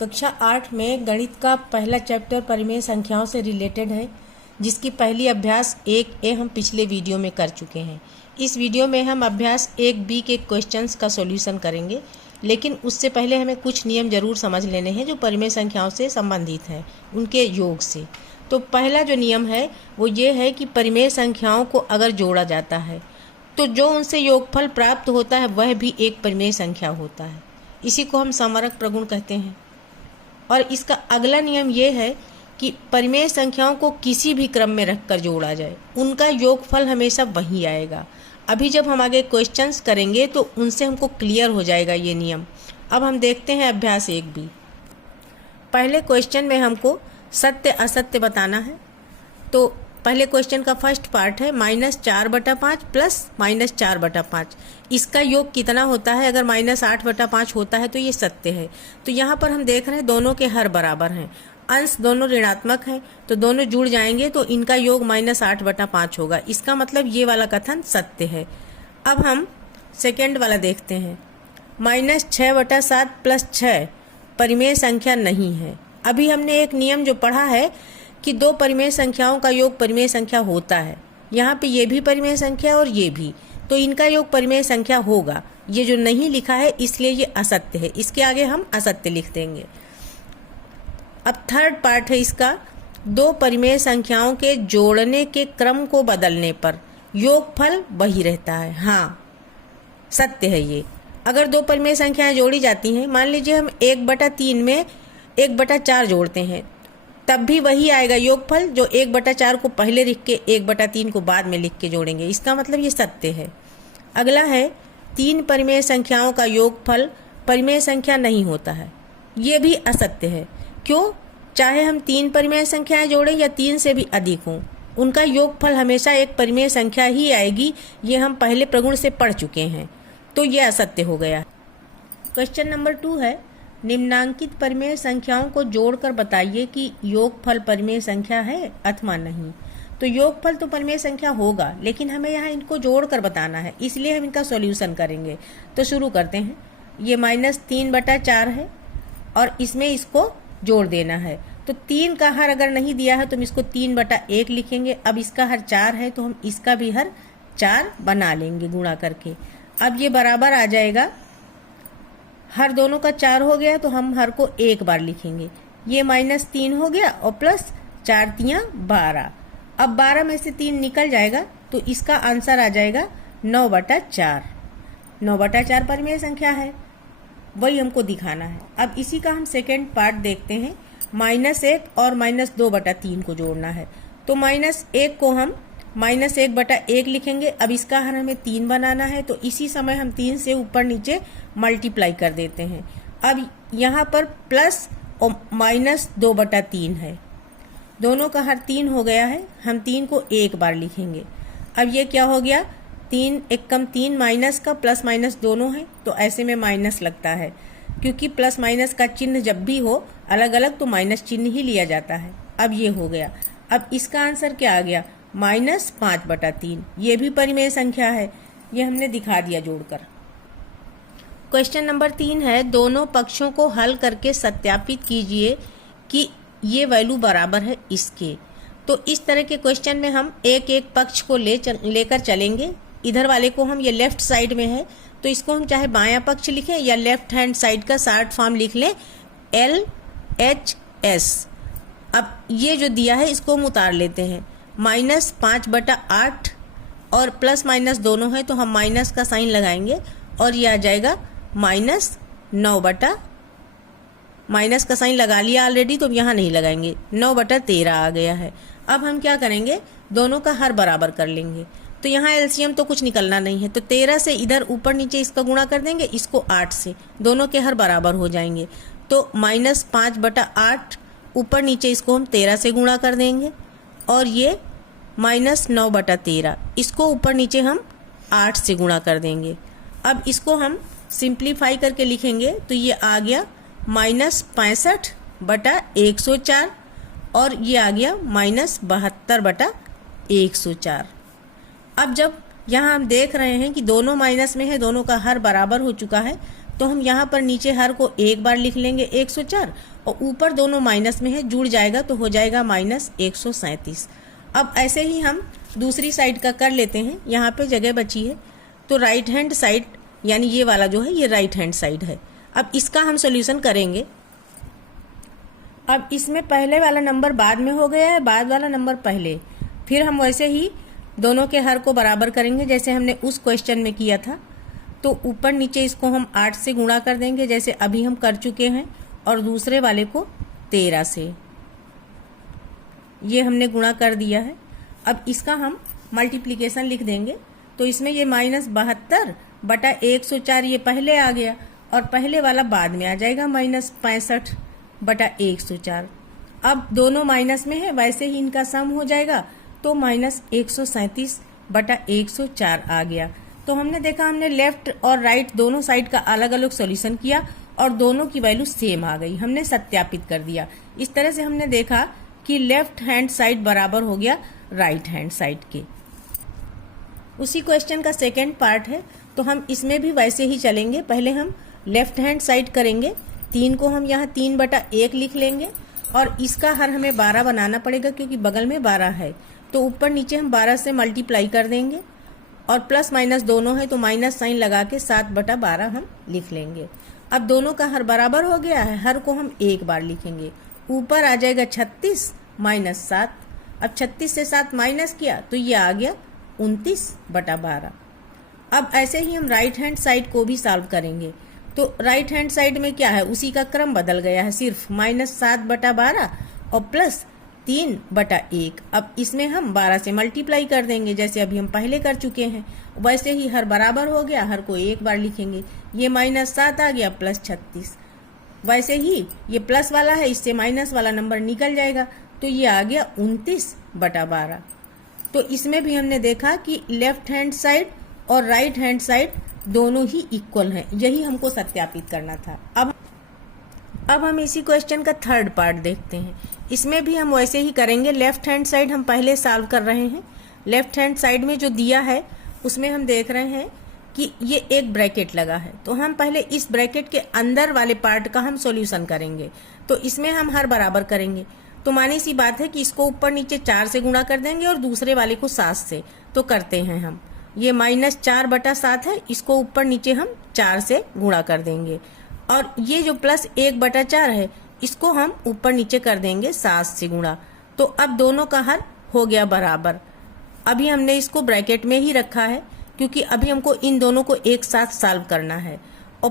कक्षा 8 में गणित का पहला चैप्टर परिमेय संख्याओं से रिलेटेड है, जिसकी पहली अभ्यास 1A हम पिछले वीडियो में कर चुके हैं। इस वीडियो में हम अभ्यास 1B के क्वेश्चंस का सॉल्यूशन करेंगे, लेकिन उससे पहले हमें कुछ नियम जरूर समझ लेने हैं जो परिमेय संख्याओं से संबंधित हैं, उनके योग से। तो पहला जो नियम है वो ये है कि परिमेय संख्याओं को अगर जोड़ा जाता है तो जो उनसे योगफल प्राप्त होता है वह भी एक परिमेय संख्या होता है। इसी को हम समरक प्रगुण कहते हैं। और इसका अगला नियम ये है कि परिमेय संख्याओं को किसी भी क्रम में रखकर जोड़ा जाए, उनका योगफल हमेशा वही आएगा। अभी जब हम आगे क्वेश्चंस करेंगे तो उनसे हमको क्लियर हो जाएगा ये नियम। अब हम देखते हैं अभ्यास 1B। पहले क्वेश्चन में हमको सत्य असत्य बताना है। तो पहले क्वेश्चन का फर्स्ट पार्ट है -4/5 प्लस -4/5। इसका योग कितना होता है? अगर -8/5 होता है तो ये सत्य है। तो यहाँ पर हम देख रहे हैं दोनों के हर बराबर हैं, अंश दोनों ऋणात्मक हैं, तो दोनों जुड़ जाएंगे तो इनका योग -8/5 होगा। इसका मतलब ये वाला कथन सत्य है। अब हम सेकेंड वाला देखते हैं। -6/7 प्लस 6 परिमेय संख्या नहीं है। अभी हमने एक नियम जो पढ़ा है कि दो परिमेय संख्याओं का योग परिमेय संख्या होता है। यहाँ पे ये भी परिमेय संख्या और ये भी, तो इनका योग परिमेय संख्या होगा। ये जो नहीं लिखा है इसलिए ये असत्य है, इसके आगे हम असत्य लिख देंगे। अब थर्ड पार्ट है इसका, दो परिमेय संख्याओं के जोड़ने के क्रम को बदलने पर योगफल वही रहता है। हाँ, सत्य है ये। अगर दो परिमेय संख्याएं जोड़ी जाती हैं, मान लीजिए हम 1/3 में 1/4 जोड़ते हैं, तब भी वही आएगा योगफल जो 1/4 को पहले लिख के 1/3 को बाद में लिख के जोड़ेंगे। इसका मतलब ये सत्य है। अगला है 3 परिमेय संख्याओं का योगफल परिमेय संख्या नहीं होता है। ये भी असत्य है। क्यों? चाहे हम 3 परिमेय संख्याएं जोड़ें या 3 से भी अधिक हों, उनका योगफल हमेशा एक परिमेय संख्या ही आएगी। ये हम पहले प्रगुण से पढ़ चुके हैं, तो ये असत्य हो गया। क्वेश्चन नंबर 2 है, निम्नांकित परिमेय संख्याओं को जोड़कर बताइए कि योगफल परिमेय संख्या है अथवा नहीं। तो योगफल तो परिमेय संख्या होगा, लेकिन हमें यहाँ इनको जोड़कर बताना है, इसलिए हम इनका सॉल्यूशन करेंगे। तो शुरू करते हैं। ये -3/4 है और इसमें इसको जोड़ देना है। तो 3 का हर अगर नहीं दिया है तो हम इसको 3/1 लिखेंगे। अब इसका हर 4 है तो हम इसका भी हर 4 बना लेंगे गुणा करके। अब ये बराबर आ जाएगा, हर दोनों का 4 हो गया तो हम हर को एक बार लिखेंगे। ये -3 हो गया और प्लस 4 × 12। अब 12 में से 3 निकल जाएगा तो इसका आंसर आ जाएगा 9/4। 9/4 परिमेय संख्या है, वही हमको दिखाना है। अब इसी का हम सेकेंड पार्ट देखते हैं। -1 और -2/3 को जोड़ना है। तो -1 को हम -1/1 लिखेंगे। अब इसका हर हमें 3 बनाना है, तो इसी समय हम 3 से ऊपर नीचे मल्टीप्लाई कर देते हैं। अब यहाँ पर प्लस और -2/3 है, दोनों का हर 3 हो गया है। हम 3 को एक बार लिखेंगे। अब ये क्या हो गया, 3 एकम 3 माइनस का प्लस माइनस दोनों है, तो ऐसे में माइनस लगता है, क्योंकि प्लस माइनस का चिन्ह जब भी हो अलग अलग तो माइनस चिन्ह ही लिया जाता है। अब ये हो गया। अब इसका आंसर क्या आ गया, -5/3। ये भी परिमेय संख्या है, ये हमने दिखा दिया जोड़कर। क्वेश्चन नंबर 3 है, दोनों पक्षों को हल करके सत्यापित कीजिए कि ये वैल्यू बराबर है इसके। तो इस तरह के क्वेश्चन में हम एक एक पक्ष को लेकर चलेंगे। इधर वाले को हम, ये लेफ्ट साइड में है तो इसको हम चाहे बायां पक्ष लिखें या लेफ्ट हैंड साइड का शॉर्ट फॉर्म लिख लें LHS। अब ये जो दिया है इसको हम उतार लेते हैं। -5/8 और प्लस माइनस दोनों है तो हम माइनस का साइन लगाएंगे और ये आ जाएगा -9 माइनस का साइन लगा लिया ऑलरेडी, तो यहाँ नहीं लगाएंगे। 9/13 आ गया है। अब हम क्या करेंगे, दोनों का हर बराबर कर लेंगे। तो यहाँ एलसीएम तो कुछ निकलना नहीं है, तो 13 से इधर ऊपर नीचे इसका गुणा कर देंगे, इसको 8 से, दोनों के हर बराबर हो जाएंगे। तो -5/8 ऊपर नीचे इसको हम 13 से गुणा कर देंगे और ये -9/13 इसको ऊपर नीचे हम 8 से गुणा कर देंगे। अब इसको हम सिंप्लीफाई करके लिखेंगे तो ये आ गया -65/104 और ये आ गया -72/104। अब जब यहाँ हम देख रहे हैं कि दोनों माइनस में है, दोनों का हर बराबर हो चुका है, तो हम यहाँ पर नीचे हर को एक बार लिख लेंगे 104 और ऊपर दोनों माइनस में है, जुड़ जाएगा तो हो जाएगा -137। अब ऐसे ही हम दूसरी साइड का कर लेते हैं। यहाँ पे जगह बची है तो राइट हैंड साइड यानी ये वाला जो है ये राइट हैंड साइड है। अब इसका हम सॉल्यूशन करेंगे। अब इसमें पहले वाला नंबर बाद में हो गया है, बाद वाला नंबर पहले। फिर हम वैसे ही दोनों के हर को बराबर करेंगे जैसे हमने उस क्वेश्चन में किया था। तो ऊपर नीचे इसको हम 8 से गुणा कर देंगे जैसे अभी हम कर चुके हैं, और दूसरे वाले को 13 से ये हमने गुणा कर दिया है। अब इसका हम मल्टीप्लिकेशन लिख देंगे तो इसमें ये -72/104 ये पहले आ गया और पहले वाला बाद में आ जाएगा -65/104। अब दोनों माइनस में है, वैसे ही इनका सम हो जाएगा तो -137/104 आ गया। तो हमने देखा हमने लेफ्ट और राइट दोनों साइड का अलग अलग सॉल्यूशन किया और दोनों की वैल्यू सेम आ गई, हमने सत्यापित कर दिया। इस तरह से हमने देखा कि लेफ्ट हैंड साइड बराबर हो गया राइट हैंड साइड के। उसी क्वेश्चन का सेकेंड पार्ट है तो हम इसमें भी वैसे ही चलेंगे। पहले हम लेफ्ट हैंड साइड करेंगे, 3 को हम यहाँ 3/1 लिख लेंगे और इसका हर हमें 12 बनाना पड़ेगा क्योंकि बगल में 12 है। तो ऊपर नीचे हम 12 से मल्टीप्लाई कर देंगे और प्लस माइनस दोनों है तो माइनस साइन लगा के 7/12 हम लिख लेंगे। अब दोनों का हर बराबर हो गया है, हर को हम एक बार लिखेंगे। ऊपर आ जाएगा 36 - 7। अब 36 से 7 माइनस किया तो ये आ गया 29/12। अब ऐसे ही हम राइट हैंड साइड को भी सॉल्व करेंगे। तो राइट हैंड साइड में क्या है, उसी का क्रम बदल गया है, सिर्फ -7/12 और +3/1। अब इसमें हम 12 से मल्टीप्लाई कर देंगे जैसे अभी हम पहले कर चुके हैं। वैसे ही हर बराबर हो गया, हर को एक बार लिखेंगे। ये -7 आ गया +36। वैसे ही ये प्लस वाला है, इससे माइनस वाला नंबर निकल जाएगा तो ये आ गया 29/12। तो इसमें भी हमने देखा कि लेफ्ट हैंड साइड और राइट हैंड साइड दोनों ही इक्वल हैं, यही हमको सत्यापित करना था। अब हम इसी क्वेश्चन का थर्ड पार्ट देखते हैं। इसमें भी हम वैसे ही करेंगे। लेफ्ट हैंड साइड हम पहले सॉल्व कर रहे हैं। लेफ्ट हैंड साइड में जो दिया है उसमें हम देख रहे हैं कि ये एक ब्रैकेट लगा है, तो हम पहले इस ब्रैकेट के अंदर वाले पार्ट का हम सॉल्यूशन करेंगे। तो इसमें हम हर बराबर करेंगे। तो मानी सी बात है कि इसको ऊपर नीचे 4 से गुणा कर देंगे और दूसरे वाले को 7 से। तो करते हैं हम, ये -4/7 है, इसको ऊपर नीचे हम 4 से गुणा कर देंगे और ये जो +1/4 है इसको हम ऊपर नीचे कर देंगे 7 से गुणा। तो अब दोनों का हर हो गया बराबर। अभी हमने इसको ब्रैकेट में ही रखा है क्योंकि अभी हमको इन दोनों को एक साथ सॉल्व करना है। और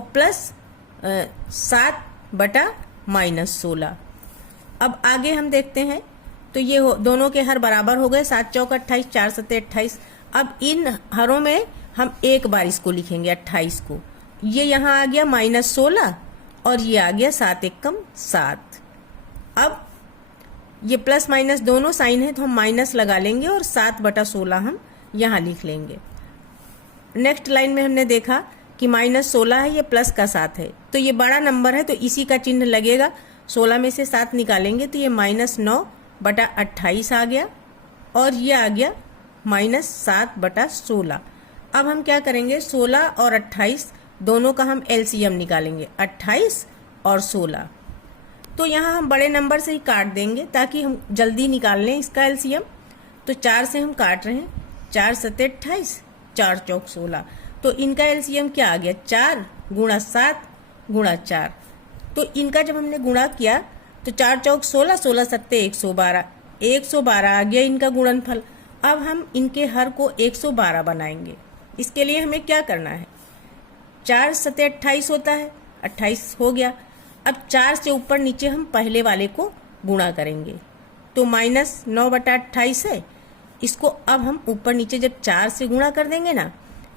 +7/-16। अब आगे हम देखते हैं तो ये दोनों के हर बराबर हो गए, 7 चौक 28, 4 सत्ते 28। अब इन हरों में हम एक बार इसको लिखेंगे 28 को। ये यहाँ आ गया -16 और ये आ गया 7 एकम 7। अब ये प्लस माइनस दोनों साइन है तो हम माइनस लगा लेंगे और 7/16 हम यहाँ लिख लेंगे। नेक्स्ट लाइन में हमने देखा कि -16 है, ये प्लस का 7 है, तो ये बड़ा नंबर है तो इसी का चिन्ह लगेगा। 16 में से 7 निकालेंगे तो ये -9/28 आ गया और ये आ गया -7/16। अब हम क्या करेंगे, 16 और 28 दोनों का हम एलसीएम निकालेंगे, 28 और 16। तो यहाँ हम बड़े नंबर से ही काट देंगे ताकि हम जल्दी निकाल लें इसका एलसीएम। तो 4 से हम काट रहे हैं, 4 सत्ते 28, 4 चौक 16। तो इनका एलसीएम क्या आ गया, 4 × 7 × 4। तो इनका जब हमने गुणा किया तो 4 चौक 16, 16 सत्ते 112, 112 आ गया इनका गुणनफल। अब हम इनके हर को 112 बनाएंगे। इसके लिए हमें क्या करना है, 4 सत्ते 28 होता है, 28 हो गया। अब 4 से ऊपर नीचे हम पहले वाले को गुणा करेंगे तो -9/28 है। इसको अब हम ऊपर नीचे जब 4 से गुणा कर देंगे ना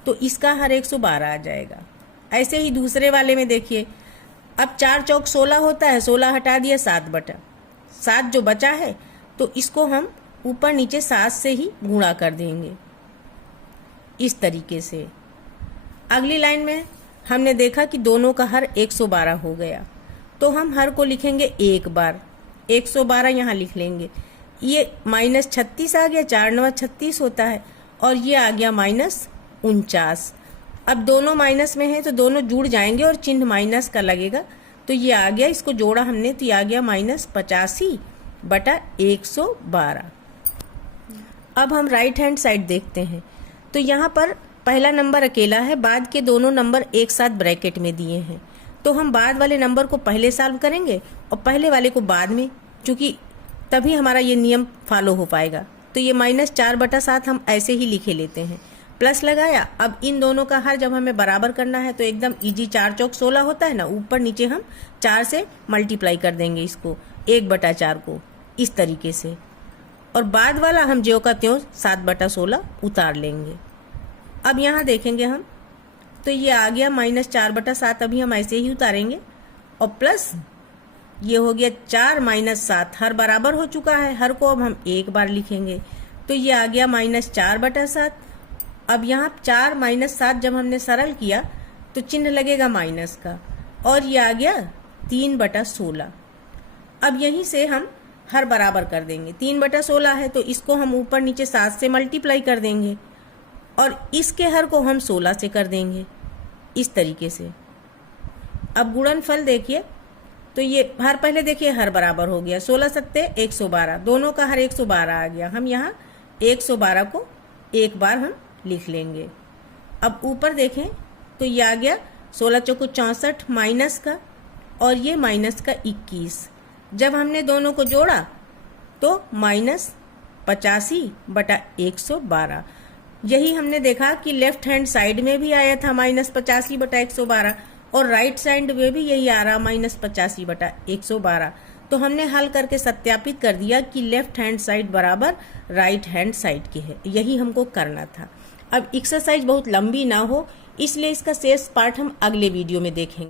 तो इसका हर 112 आ जाएगा। ऐसे ही दूसरे वाले में देखिए, अब 4 चौक 16 होता है, 16 हटा दिया, 7/7 जो बचा है तो इसको हम ऊपर नीचे 7 से ही गुणा कर देंगे इस तरीके से। अगली लाइन में हमने देखा कि दोनों का हर 112 हो गया तो हम हर को लिखेंगे एक बार, 112 यहाँ लिख लेंगे। ये -36 आ गया, 4 × 9 = 36 होता है और ये आ गया -49। अब दोनों माइनस में है तो दोनों जुड़ जाएंगे और चिन्ह माइनस का लगेगा, तो ये आ गया, इसको जोड़ा हमने तो ये आ गया -85/112। अब हम राइट हैंड साइड देखते हैं, तो यहाँ पर पहला नंबर अकेला है, बाद के दोनों नंबर एक साथ ब्रैकेट में दिए हैं, तो हम बाद वाले नंबर को पहले सॉल्व करेंगे और पहले वाले को बाद में, क्योंकि तभी हमारा ये नियम फॉलो हो पाएगा। तो ये -4/7 हम ऐसे ही लिखे लेते हैं, प्लस लगाया। अब इन दोनों का हर जब हमें बराबर करना है तो एकदम इजी, 4 चौक 16 होता है ना, ऊपर नीचे हम 4 से मल्टीप्लाई कर देंगे इसको, 1/4 को इस तरीके से, और बाद वाला हम ज्यों का त्यों 7/16 उतार लेंगे। अब यहाँ देखेंगे हम, तो ये आ गया -4/7, अभी हम ऐसे ही उतारेंगे, और प्लस ये हो गया 4 - 7, हर बराबर हो चुका है, हर को अब हम एक बार लिखेंगे, तो ये आ गया -4/7। अब यहाँ 4 - 7 जब हमने सरल किया तो चिन्ह लगेगा माइनस का, और ये आ गया 3/16। अब यहीं से हम हर बराबर कर देंगे, 3/16 है तो इसको हम ऊपर नीचे 7 से मल्टीप्लाई कर देंगे, और इसके हर को हम 16 से कर देंगे, इस तरीके से। अब गुणनफल देखिए, तो ये हर पहले देखिए हर बराबर हो गया, 16 × 7 = 112, दोनों का हर 112 आ गया। हम यहाँ 112 को एक बार हम लिख लेंगे। अब ऊपर देखें तो ये आ गया 16 चौको 64 माइनस का, और ये माइनस का 21। जब हमने दोनों को जोड़ा तो -85/112। यही हमने देखा कि लेफ्ट हैंड साइड में भी आया था -85/112, और राइट साइड में भी यही आ रहा -85/112। तो हमने हल करके सत्यापित कर दिया कि लेफ्ट हैंड साइड बराबर राइट हैंड साइड की है, यही हमको करना था। अब एक्सरसाइज बहुत लंबी ना हो इसलिए इसका शेष पार्ट हम अगले वीडियो में देखेंगे।